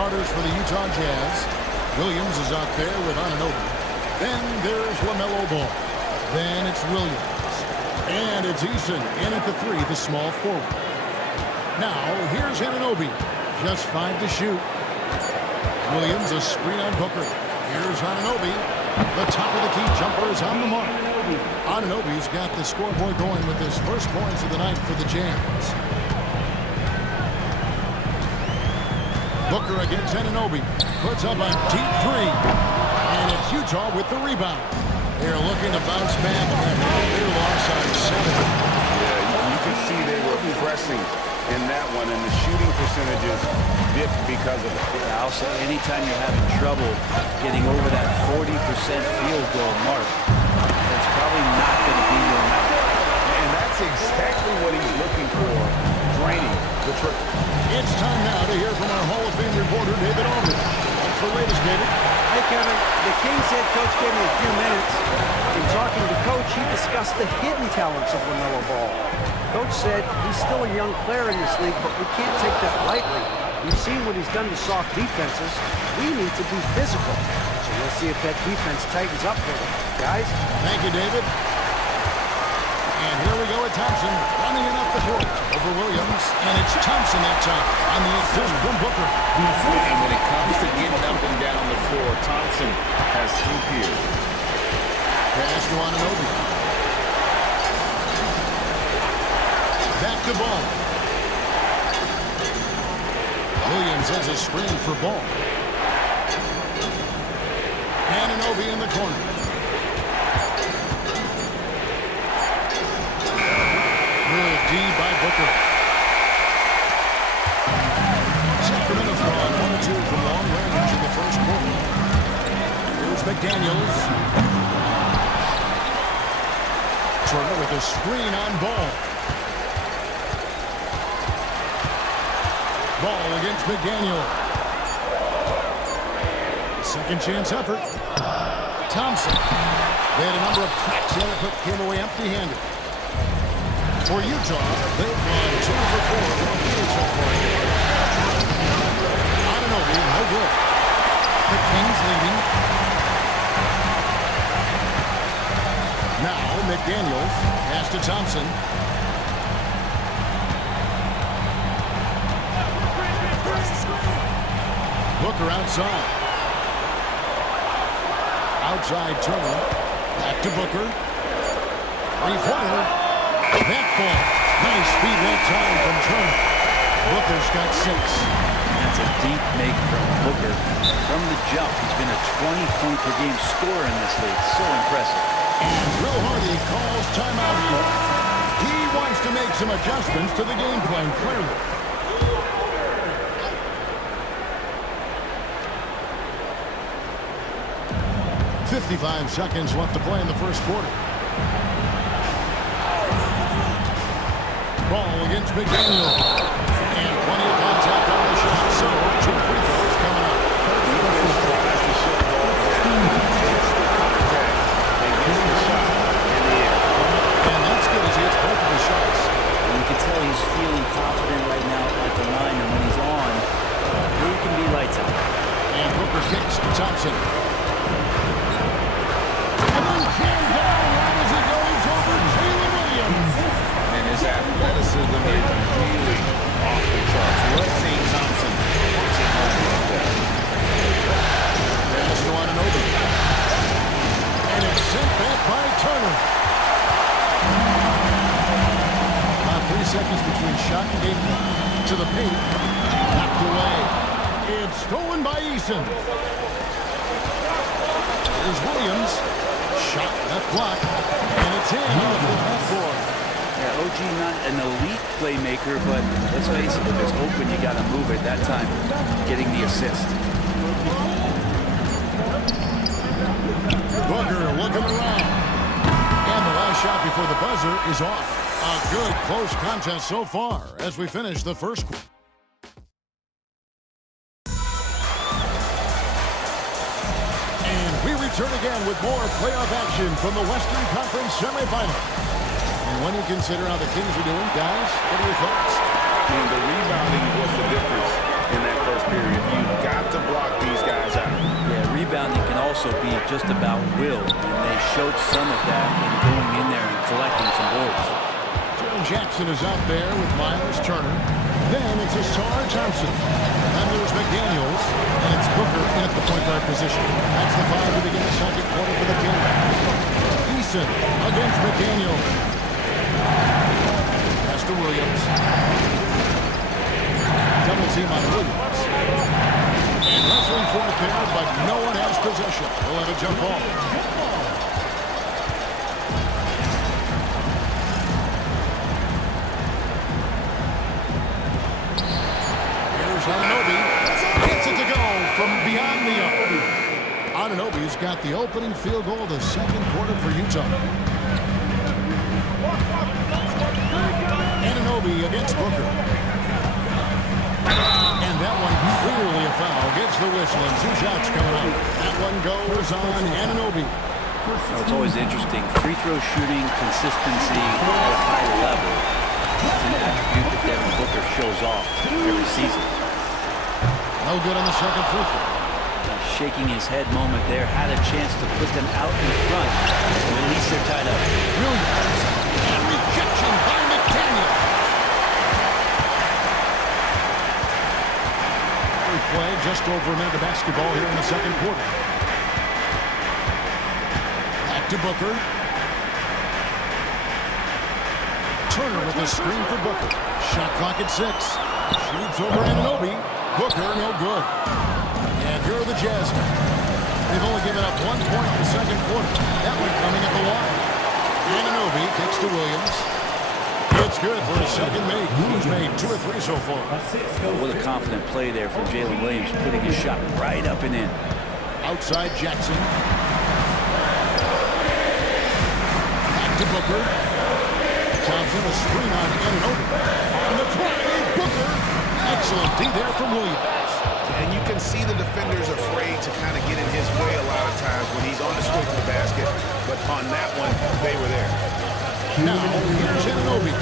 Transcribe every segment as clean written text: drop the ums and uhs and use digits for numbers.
starters for the Utah Jazz. Williams is out there with Anunoby. Then there's LaMelo Ball. Then it's Williams. And it's Eason in at the 3, the small forward. Now, here's Anunoby. Just 5 to shoot. Williams, a screen on Booker. Here's Anunoby. The top of the key jumper is on the mark. Anunoby's got the scoreboard going with his first points of the night for the Jazz. Booker against Anunoby. Puts up a deep 3. And it's Utah with the rebound. They're looking to bounce back after their loss on Saturday. Yeah, you can see they were pressing in that one, and the shooting percentages dipped because of it. Yeah, also, anytime you're having trouble getting over that 40% field goal mark, that's probably not going to be your night. And that's exactly what he's looking for, draining the triple. It's time now to hear from our Hall of Fame reporter, David Aldridge. What's the latest, David? Hey, Kevin. The Kings head coach gave me a few minutes. In talking to Coach, he discussed the hidden talents of LaMelo Ball. Coach said he's still a young player in this league, but we can't take that lightly. We've seen what he's done to soft defenses. We need to be physical. So we'll see if that defense tightens up for them. Guys? Thank you, David. And here we go with Thompson running it up the court over Williams. And it's Thompson that time on the assist from Booker. And when it comes to getting up and down the floor, Thompson has 2 peers. Pass to Anunoby. Back to Ball. Williams has a screen for Ball. Anunoby in the corner. Good D by Booker. Sacramento's gone 1-2 from long range in the first quarter. Here's McDaniels. Turner with a screen on Ball. Ball against McDaniel. Second chance effort. Thompson. They had a number of cracks in it, but came away empty-handed. For Utah, they've gone 2 for 4 from the field so far. Anunoby, no good. The Kings leading. Now McDaniels pass to Thompson. Booker outside. Outside Turner. Back to Booker. 3-pointer. That ball. Nice speed that time from Turner. Booker's got 6. That's a deep make from Booker. From the jump, he's been a 20-point-per-game scorer in this league. So impressive. And Drew Hardy calls timeout here. He wants to make some adjustments to the game plan, clearly. .55 seconds left to play in the first quarter. Ball against McDaniel. And plenty of contact on the shot. So, 2 free throws coming up. And that's good as he hits both of the shots. And you can tell he's feeling confident right now at the line, and when he's on, he can be lights out. And Booker kicks to Thompson. And then jammed down right as he goes over Jalen Williams. And his athleticism is really off the charts. Let's see Thompson punching home like that. Pass to Anunoby. And it's sent back by Turner. About 3 seconds between shot and game clock. To the paint. Knocked away. It's stolen by Eason. Here's Williams. Shot left block. And it's in off the backboard. Yeah, OG not an elite playmaker, but let's face it, if it's open, you got to move it. That time, getting the assist. Booker looking around. And the last shot before the buzzer is off. A good close contest so far as we finish the first quarter. And we return again with more playoff action from the Western Conference semifinal. And when you consider how the Kings are doing, guys, what are your thoughts? And the rebounding was the difference in that first period. You've got also be just about will, and they showed some of that in going in there and collecting some boards. Jaren Jackson is out there with Miles Turner. Then it's Asar Thompson. And there's McDaniels. And it's Booker in at the point guard position. That's the foul to begin the second quarter for the Kings. Eason against McDaniels. Pass to Williams. Double team on Williams. And wrestling for a pair, but no one has possession. We'll have a jump ball. Anunoby gets it to go from beyond the arc. Anunoby's got the opening field goal of the second quarter for Utah. Anunoby against Booker. And that one clearly a foul. Gets the whistle and 2 shots coming out. That one goes on Anunoby. It's always interesting. Free throw shooting, consistency at a high level. It's an attribute that Devin Booker shows off every season. No good on the second free throw. Shaking his head moment there. Had a chance to put them out in front. And at least they're tied up. Williams. And rejection by McDaniel. Play just over a minute of basketball here in the second quarter. Back to Booker. Turner with a screen for Booker. Shot clock at 6. Shoots over Anunoby. Booker, no good. And here are the Jazz. They've only given up 1 point in the second quarter. That one coming at the line. Anunoby kicks to Williams. It's good for a second make. He's made 2 or 3 so far. What a confident play there from Jalen Williams, putting his shot right up and in. Outside Jackson. Back to Booker. Thompson, a screen on Anunoby. On the play, Booker. Excellent D there from Williams. And you can see the defenders afraid to kind of get in his way a lot of times when he's on his way to the basket. But on that one, they were there. Now, here's Anunoby.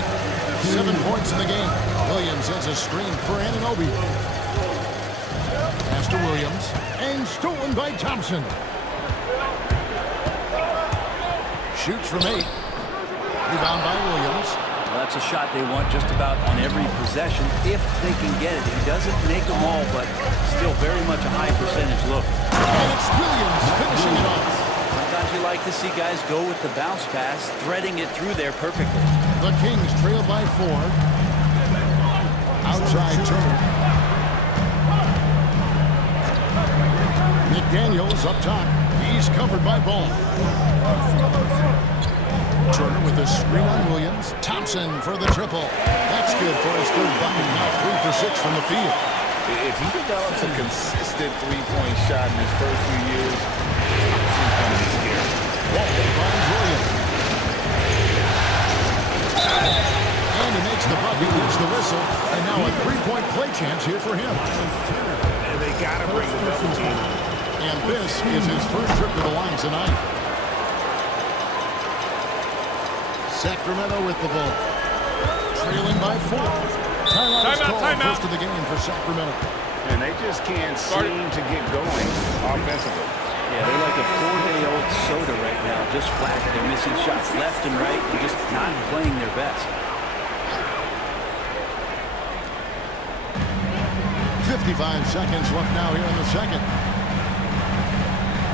7 points in the game. Williams has a screen for Anunoby. Pass to Williams. And stolen by Thompson. Shoots from 8. Rebound by Williams. Well, that's a shot they want just about on every possession if they can get it. He doesn't make them all, but still very much a high percentage look. And it's Williams finishing it off. Sometimes you like to see guys go with the bounce pass, threading it through there perfectly. The Kings trail by 4. Outside Turner. McDaniels up top. He's covered by Ball. Turner with a screen on Williams. Thompson for the triple. That's good for his 3rd bucket. Now 3 for 6 from the field. If he develops a consistent three-point shot in his first few years, Thompson's going to be scary. Walton finds Williams. And he makes the bucket, gets the whistle, and now a 3-point play chance here for him. And they got to bring the double team. And this is his first trip to the line tonight. Sacramento with the ball. Trailing by 4. Timeout. First of the game for Sacramento. And they just can't seem to get going offensively. Yeah, they're like a 4-day-old soda right now, just flat. They're missing shots left and right and just not playing their best. 55 seconds left now here in the second.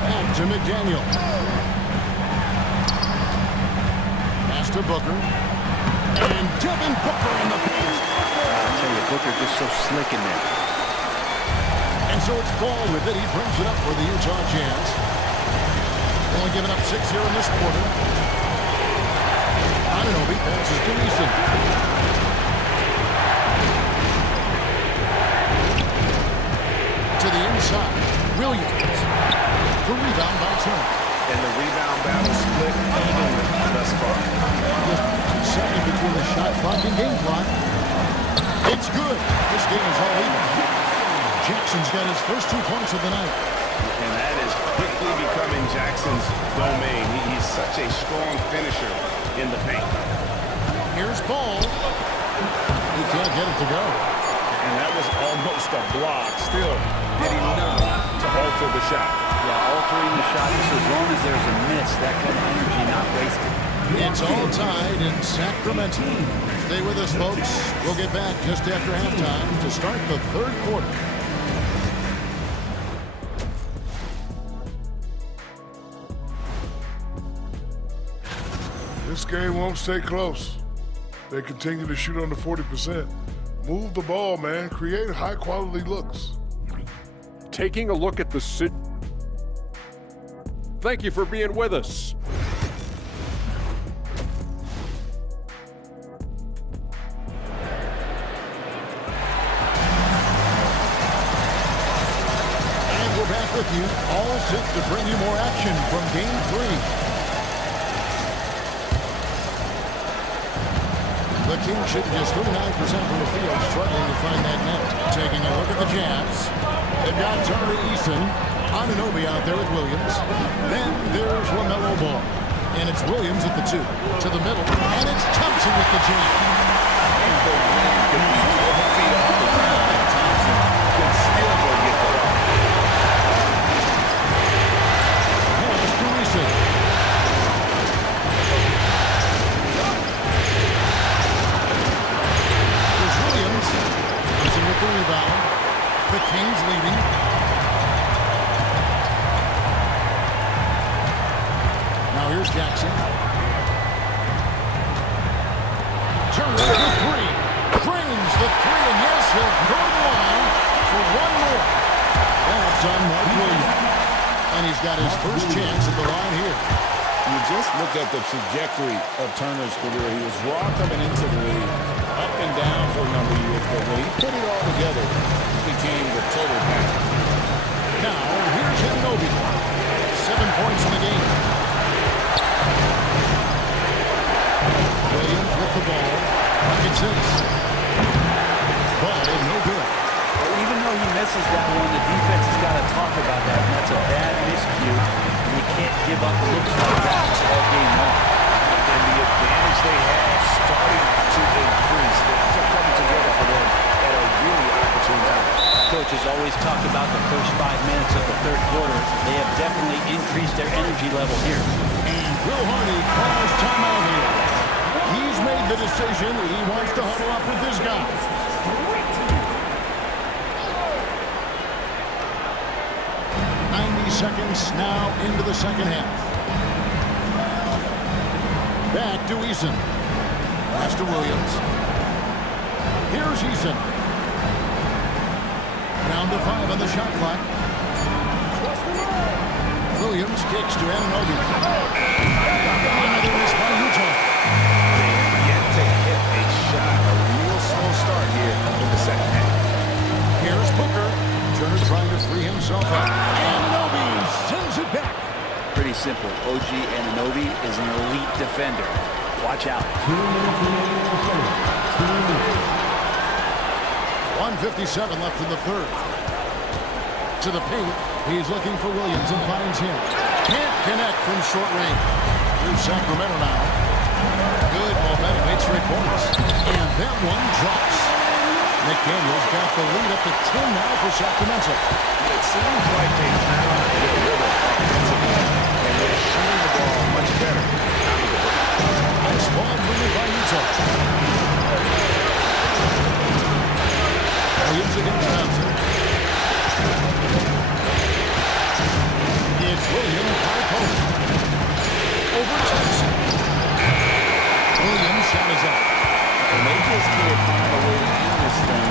Back to McDaniel. Pass to Booker. And Devin Booker in the paint. I tell you, Booker just so slick in there. And so it's Ball with it. He brings it up for the Utah Jazz. Only giving up 6 here in this quarter. Anunoby passes to Eason. To the inside. Williams. The rebound by Turner. And the rebound battle split evenly thus far. With 2 seconds between the shot clock and game clock. It's good. This game is all even. Jackson's got his first 2 points of the night. And that is quickly becoming Jackson's domain. He's such a strong finisher in the paint. Here's Ball. He can't get it to go. And that was almost a block. Still did enough to alter the shot. Yeah, altering the shot just as long as there's a miss, that kind of energy not wasted. It's all tied in Sacramento. Stay with us, folks. We'll get back just after halftime to start the third quarter. This game won't stay close. They continue to shoot under 40%. Move the ball, man. Create high-quality looks. Taking a look at the Thank you for being with us. And we're back with you, all set to bring you more action from Game 3. The Kings shooting just 39% from the field, struggling to find that net. Taking a look at the Jazz. They've got Tari Eason, Anunoby out there with Williams. Then there's LaMelo Ball. And it's Williams at the 2. To the middle. And it's Thompson with the jam. And the win could be 12 feet off the ground, and Thompson can still go get the ball. Pass to Eason. There's Williams. Thompson with the rebound. The Kings leading. Now here's Jackson. Turner with the 3. Drains the 3, and yes, he'll go to the line for one more. That's on Mark Williams. And he's got his first chance at the line here. You just look at the trajectory of Turner's career. He was raw coming into the league, up and down for a number of years, but when he put it all together, he became the total package. Now, here's Anunoby. 7 points in the game. Williams with the ball. Bucket 6. But no good. Well, even though he misses that one, the defense has got to talk about that, and that's a bad miscue. You can't give up looks like that all game long. And the advantage they have starting to increase. Things are coming together for them at a really opportune time. Coach has always talked about the first 5 minutes of the third quarter. They have definitely increased their energy level here. And Will Hardy calls timeout here. He's made the decision. He wants to huddle up with his guys. Seconds now into the second half. Back to Eason. Pass to Williams. Here's Eason. Down to 5 on the shot clock. Williams kicks to Anunoby. Another miss by Utah. They have yet to hit a shot. A real slow start here in the second half. Here's Booker. Turner trying to free himself up. Anunoby sends it back. Pretty simple. OG Anunoby is an elite defender. Watch out. 1:57 left in the third. To the paint. He's looking for Williams and finds him. Can't connect from short range. Here's Sacramento now. Good momentum. 8 straight points. And that one drops. McDaniel's got the lead up to 10 now for Sacramento. It seems like they found their rhythm offensively, and they're shooting the ball much better out of the break. Nice ball movement by Utah. Williams against Thompson. It's Williams high post. Over Thompson. Williams shot is up. And they just can't find a way to end this thing.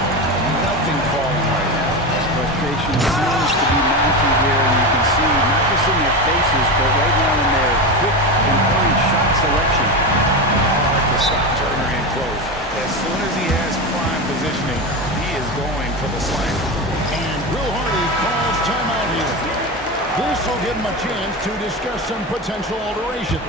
Nothing falling right now. Frustration seems to be mounting here, and you can see, not just in their faces, but right now in their quick and hurried shot selection. Hard to stop Turner in close. As soon as he has prime positioning, he is going for the slam. And Will Hardy calls timeout here. This will give him a chance to discuss some potential alterations.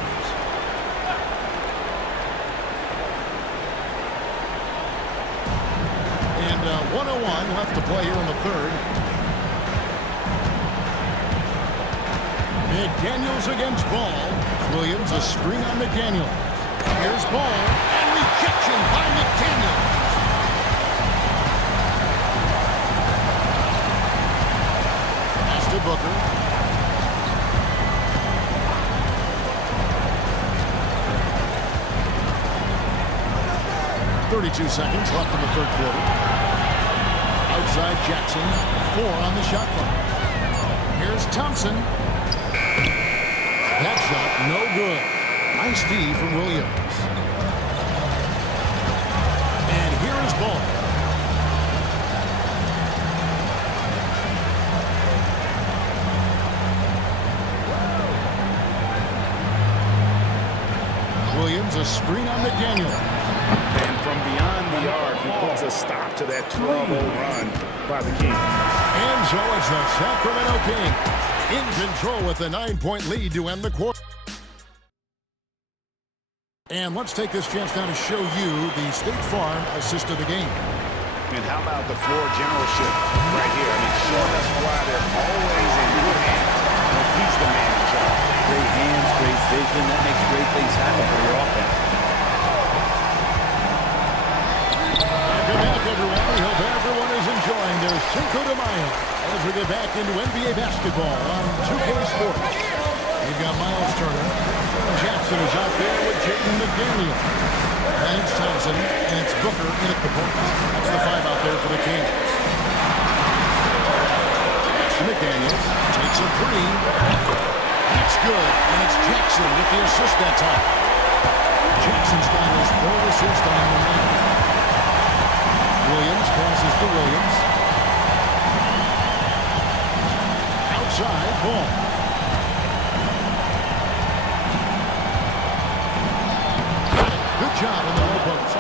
And 1:01 left to play here in the third. McDaniels against Ball. Williams a screen on McDaniels. Here's Ball, and rejection by McDaniels. Pass to Booker. 32 seconds left in the third quarter. Outside Jackson, 4 on the shot clock. Here's Thompson. That shot, no good. Nice D from Williams. And here is Ball. Williams, a screen on McDaniel. And from beyond the arc, he puts a stop to that 12-0 run by the Kings. And so it's the Sacramento Kings in control with a 9-point lead to end the quarter. And let's take this chance now to show you the State Farm assist of the game. And how about the floor generalship right here? I mean, showing us why they're always in good hands when he's the man in charge. Great hands, great vision. That makes great things happen for your offense. Welcome back, everyone. We hope everyone is enjoying their Cinco de Mayo as we get back into NBA basketball on 2K Sports. We've got Miles Turner. Jackson is out there with Jaden McDaniel. And it's Thompson, and it's Booker in at the point. That's the 5 out there for the Kings. That's McDaniel. Takes a 3. That's good, and it's Jackson with the assist that time. Jackson's got his 3rd assist on the night. Williams passes to Williams. Outside, Ball. Good job in the low post.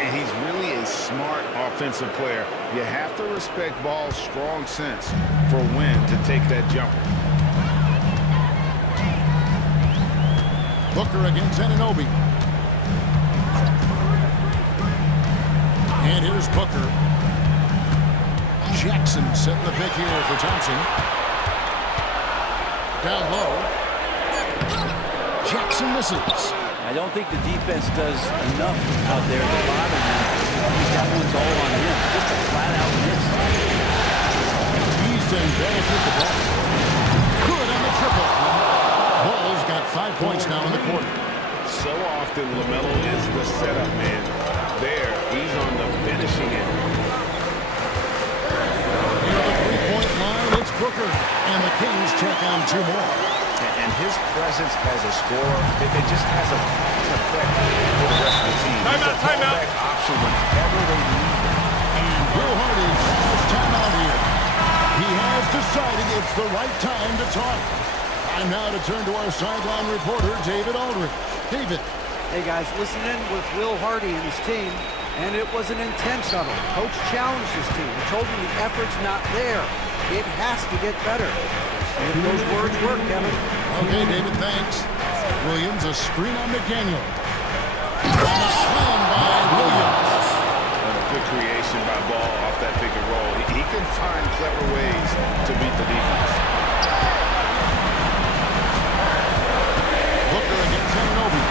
And he's really a smart offensive player. You have to respect Ball's strong sense for when to take that jumper. Booker against Anunoby. And here's Booker. Jackson setting the pick here for Thompson. Down low. Jackson misses. I don't think the defense does enough out there to bother him. That one's all on him. Just a flat-out miss. Easton goes with the ball. Good on the triple. Ball's got 5 points now in the quarter. So often, LaMelo is the setup man. There, he's on the finishing end. Near the three-point line, it's Booker. And the Kings check on 2 more. And his presence as a scorer, it just has an effect for the rest of the team. Timeout. Option whenever they need it. And Will Hardy calls timeout here. He has decided it's the right time to talk. Time now to turn to our sideline reporter, David Aldridge. David. Hey guys, listen in with Will Hardy and his team, and it was an intense huddle. Coach challenged his team. He told them the effort's not there. It has to get better. And if those words work, Kevin. Okay, David, thanks. Williams, a screen on McDaniel. And a slam by Williams. And a good creation by Ball off that pick and roll. He can find clever ways to beat the defense. Booker against Anunoby.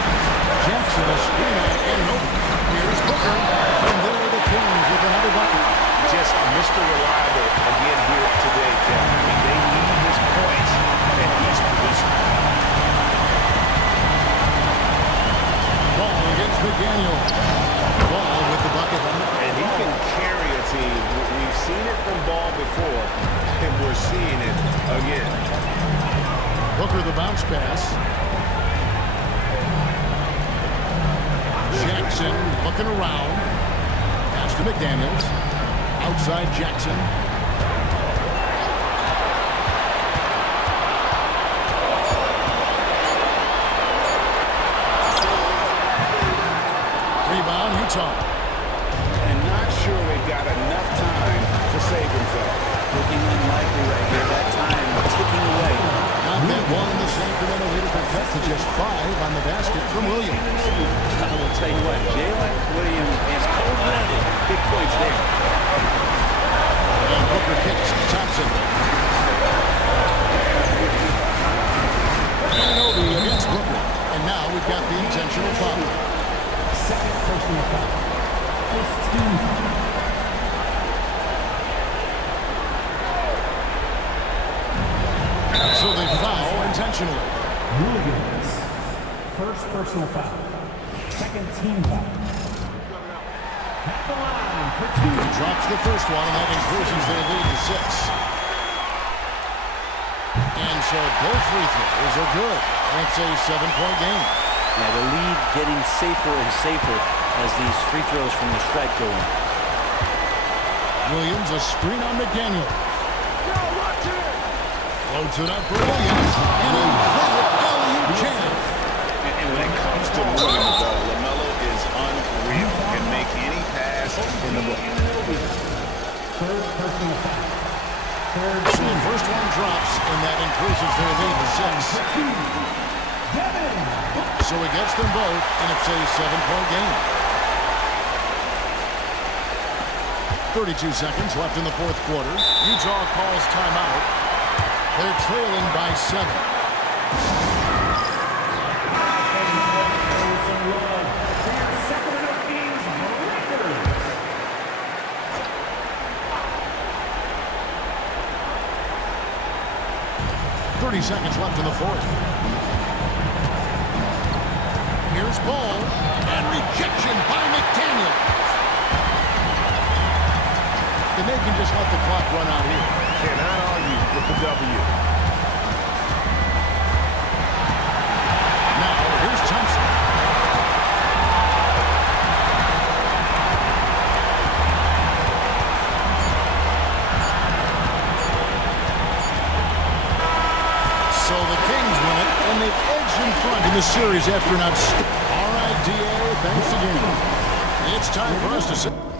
Jackson, a screen on Anunoby. Here's Booker. And there are the Kings with another bucket. Just Mr. Reliable again here today, Kevin. I mean, they need his points, and he's producing. Ball against McDaniel. Ball with the bucket. And he can carry a team. We've seen it from Ball before, and we're seeing it again. Booker the bounce pass. Jackson looking around. Pass to McDaniels. Outside Jackson. Rebound, Utah. And not sure they've got enough time to save themselves. Looking unlikely right here. That time ticking away. Not that one. The Sacramento leader cut to just 5 on the basket from Williams. I will tell you what, Jalen Williams is cold-blooded. Big points there. And Booker kicks to Thompson. Anunoby against Booker. And now we've got the intentional foul. Second personal foul. First team foul. So they foul intentionally. Williams. First personal foul. Second team foul. At the line for He 2. drops the first one, and that increases their lead to 6. And so both free throws are good. It's a 7-point game. Yeah, the lead getting safer and safer as these free throws from the stripe go in. Williams, a screen on McDaniel. Floats it up for Williams. And a alley-oop jam. And when it comes to moving the ball, LaMelo is unreal. Can make any pass in the book. Third personal foul. Third. So the first one drops, and that increases their lead to 6. So he gets them both, and it's a 7-point game. 32 seconds left in the fourth quarter. Utah calls timeout. They're trailing by 7. Sacramento Kings breakers. 30 seconds left in the fourth. Here's Ball, and rejection by McDaniel. And they can just let the clock run out here. Cannot argue with the W. Now, here's Thompson. So the Kings win it, and they've edged in front in the series after not. All right, DA, thanks again. It's time for us to say.